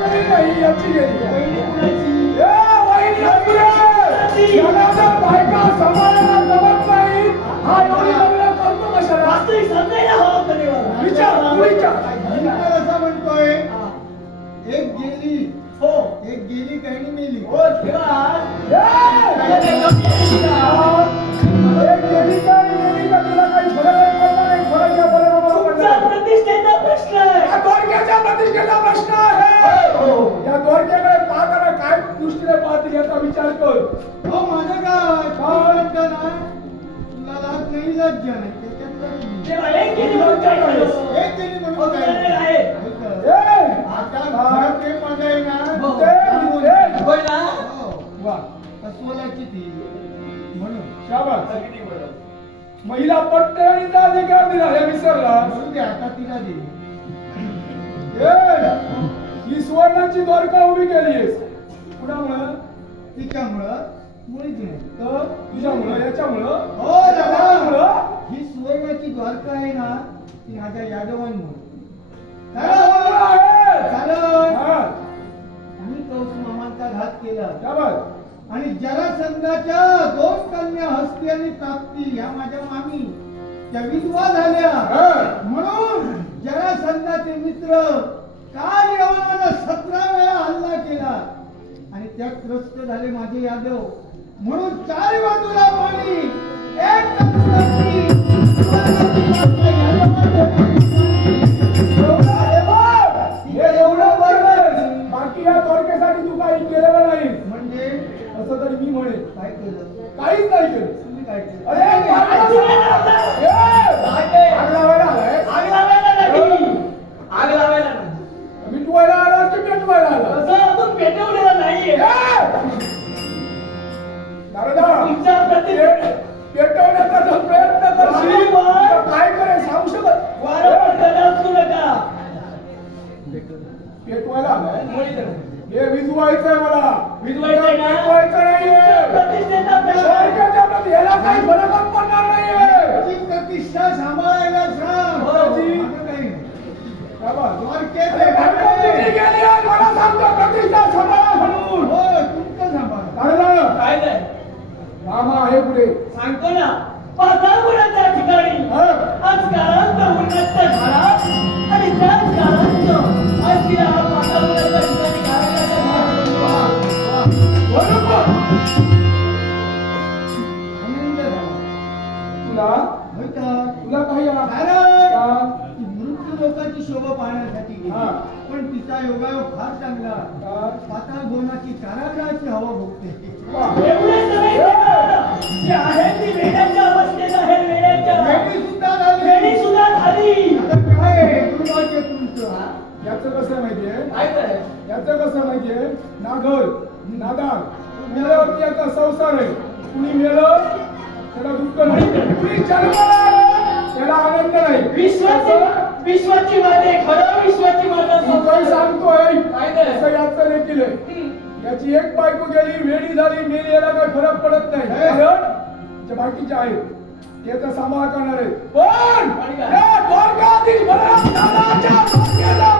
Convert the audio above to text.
नाही याची गेली वहिनी कुणाची? ए वहिनी असुरे याला जर बायका सांभाळायला जमत नाही हा एवढी लग्न करतो कशाला वास्तविक समजायला हवं तरी मला. विचार तू विचार तर असं म्हणतोय हा. एक गेली हो. एक गेली काही नाही मेली हो ठेवा. ए गेली काय गेली का तुला काही फरक पडला नाही फरक या बरोबर तुमचा प्रतिष्ठेचा प्रश्न आहे. या द्वारकेच्या प्रतिष्ठेचा प्रश्न आहे या द्वारकेकडे पाहताना काय दृष्टीने पाहतील याचा विचार कर हो माझं काय म्हणतं ना तुला लाज नाही लज्जा नाही त्याच्यातलं तुम्ही. तेव्हा एक गेली म्हणून काय केलं? एक गेली हो, म्हणून काय तुझ्याकडे आहे. ए आता घरात प्रेम माझं आहे ना हो. ते होय ना? हो. वा अस्वलाची ती म्हणून शाबास अगदी बरोबर. महिला पट्टे आणि अधिकार दिला हे विसरला म्हणून ते आता तिला दे ए ही सुवर्णाची द्वारका उभी केलीस कुणामुळं तिच्यामुळं मुळीच नाही तर तुझ्यामुळं याच्यामुळं हो दादा याच्यामुळं ही सुवर्णाची द्वारका आहे ना ती माझ्या यादवांमुळे याच्यामुळं आहे. कारण हा, मी कौस मामांचा घात केला शाबास. आणि जरासंधाच्या दोन कन्या हस्ती आणि ताप्ती ह्या माझ्या मामी त्या विधवा झाल्या हा. म्हणून जरासंधाचे मित्र काल यवनाला 17 वेळा हल्ला केला आणि त्यात त्रस्त झाले माझे यादव म्हणून 4 बाजूला पाणी एक तपी, एवढं आहे बघ. हे एवढं बरं. बाकी या द्वारकेसाठी तू काही केलेलं नाही म्हणजे असं तरी मी म्हणेन काय केलं काहीच नाही केलं तुम्ही काय केलं अरे ए, आग लावायला आलाय आग लावायला नाही. आग लावायला नाही. मिटवायला आला की पेटवायला आला तसं आपण पेटवलेलं नाहीये. दादा तुमच्या प्रति पेटवण्याचा जो प्रयत्न करशील तर काय करेल सांगू शकत वारंवार गदावू नका. पेटवायला आलाय मुळी तर नाही. हे विजवायचंय मला विजवायचंय ना? पेटवायचं नाहीये प्रतिष्ठेचा प्रश्न आहे. द्वारकेच्या प्रति याला काही फरकच पडणार नाहीये ती प्रतिष्ठा सांभाळायला सांग बरोबर. माझं काही नाही. बाबा, द्वारकेचे बायको तुझी गेली आहे, मला सांगतो प्रतिष्ठा सांभाळा म्हणून हो तुमचं सांभाळा कारण काय नाही. मामा आहे पुढे सांगतो ना पाताळपुराच्या ठिकाणी हा. आज काळांत उन्नत झाला आणि त्याच काळांत आज तिला पाताळपुराच्या ठिकाणी घालायला बरोबर आनंद झाला तुला होय का? तुला काही कारण ती मृत्यू लोकांची शोभा पाहण्यासाठी गेली हा. पण तिचा योगायोग फार चांगला पाताळ भवनाची कारागृहाची हवा भोगते एवढेच नाही केलं. जे आहे ती वेड्याच्या अवस्थेत आहे वेड्याच्या वेडी सुद्धा झाली वेडी सुद्धा झाली. आता काय आहे? दुर्भाग्य तुमचं याचं कसं आहे माहितीये काय करायचं? याचं कसं माहितीये नागर नादार मेल्यावरती याचा संसार आहे कुणी मेलं त्याला दुःख नाही कुणी जन्माला आलं त्याला आनंद नाही विश्वाची माझे खरं विश्वाची माझा तू काही सांगतोय काय करायचं? असं याचं देखील आहे याची एक बायको गेली वेडी झाली मेली याला काही फरक पडत नाही कारण जे बाकीचे आहेत त्याचा सांभाळ करणार आहे पण आणि काय? या द्वारकाधीश बलराम दादाच्या डोक्याला